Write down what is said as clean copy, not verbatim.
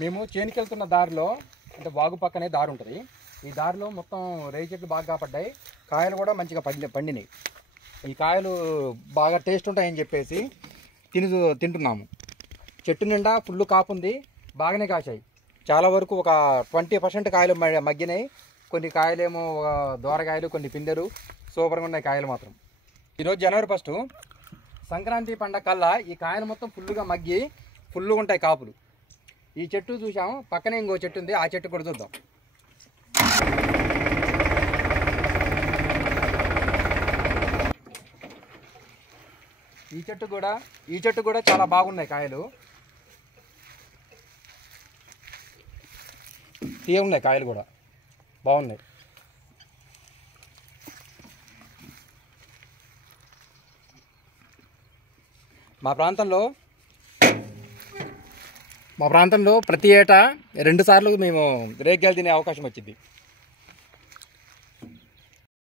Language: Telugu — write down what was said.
మేము చేనుకి వెళ్తున్న దారిలో అంటే వాగు పక్కనే దారి ఉంటుంది. ఈ దారిలో మొత్తం రేగి చెట్లు బాగా కాపడ్డాయి, కాయలు కూడా మంచిగా పండినాయి. ఈ కాయలు బాగా టేస్ట్ ఉంటాయని చెప్పేసి తింటున్నాము. చెట్టు నిండా ఫుల్ కాపు ఉంది, బాగానే కాశాయి. చాలా వరకు ఒక 20% కాయలు మగ్గినాయి. కొన్ని కాయలేమో దోరకాయలు, కొన్ని పిందెలు. సూపర్గా ఉన్నాయి కాయలు మాత్రం. ఈరోజు జనవరి 1 సంక్రాంతి పండగ కల్లా ఈ కాయలు మొత్తం ఫుల్గా మగ్గి ఫుల్గా ఉంటాయి కాపులు. ఈ చెట్టు చూసాము, పక్కనే ఇంకో చెట్టు ఉంది, ఆ చెట్టు కూడా చూద్దాం. ఈ చెట్టు కూడా చాలా బాగున్నాయి కాయలు, తీయగున్నాయి కాయలు కూడా బాగున్నాయి. మా ప్రాంతంలో ప్రతి ఏటా 2 సార్లు మేము రేగ్గాయలు తినే అవకాశం వచ్చింది.